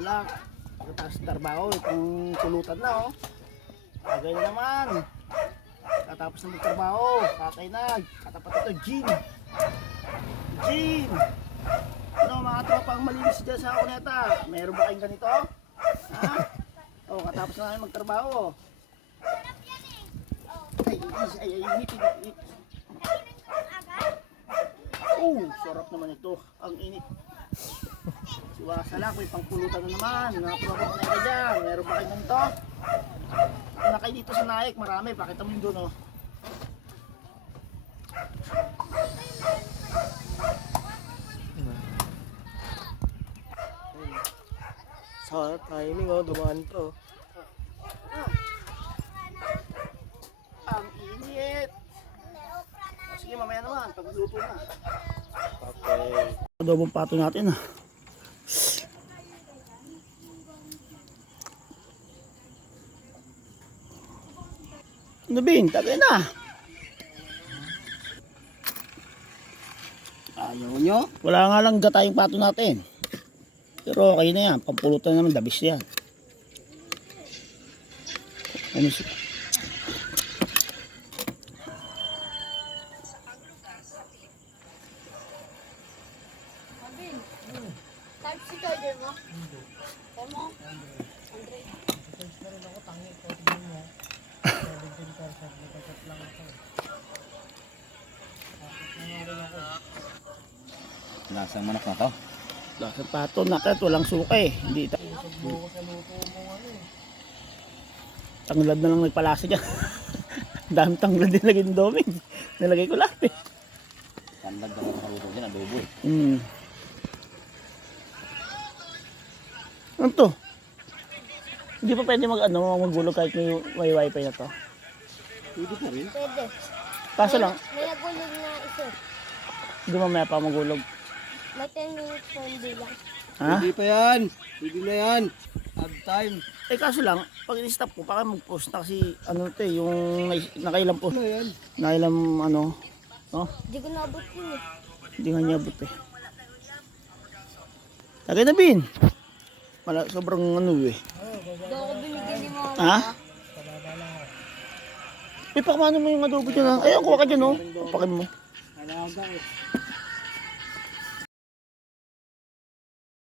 lang. Pagkatapos ng trabaho, itong pulutan na oh. Bagay na naman. Katapos ng trabaho, kakay na. Katapat ito, Jean. Jean! Ano mga tropa ang malinis dyan sa Cuneta? Meron ba kayong ganito? Ha? Oh, katapos na namin magtrabaho. Ay, init. Oh, sarap naman ito. Ang init. Siwasa lang, may pangpulutan na naman. Mga tropa ko na dyan. Meron ba kayong ganito? Na kayo dito sa Naik, marami. Pakita mo yun doon, oh. Sa timing oh, dumaan to. Ang init. Sige, mamaya naman, pagluto na. Okay. Adobong pato natin ah. Ano bin? Tagay na. Ayaw nyo? Wala nga lang gata yung pato natin. Pero okay na yan. Pampulutan naman, dabis yan. Ano siya? Type si Carter mo? Tama? Andre. Lasang manok na to. Lasa pato na kahit walang suka eh. Hindi tanglad na lang nagpalasa dyan. Dami tanglad din naging doming. Nilagay ko lahat eh. Tandag na sa luto dyan, adobo eh. Ano to? Hindi pa pwede magulog kahit may wifi na to. Pwede na rin. Pwede. Kaso lang, May nagulog na isa. hindi mamaya pa magulog. May 10 minutes pa hindi lang. Ha? Pwede pa yan. Pwede na yan. Have time. Eh kaso lang, pag i-stop ko, baka mag-post na kasi ano to eh, yung nakailang post. Ano yan? Nakailang ano, no? Hindi ko naabot yun eh. Hindi nga niya abot eh. Tagay na bin. Sobrang ano eh. Hindi ako binigyan ni mama. Ha? Eh, pakamano mo yung adobo dyan ha? Ayun, kuha ka dyan oh. Papakin mo. Alaga eh.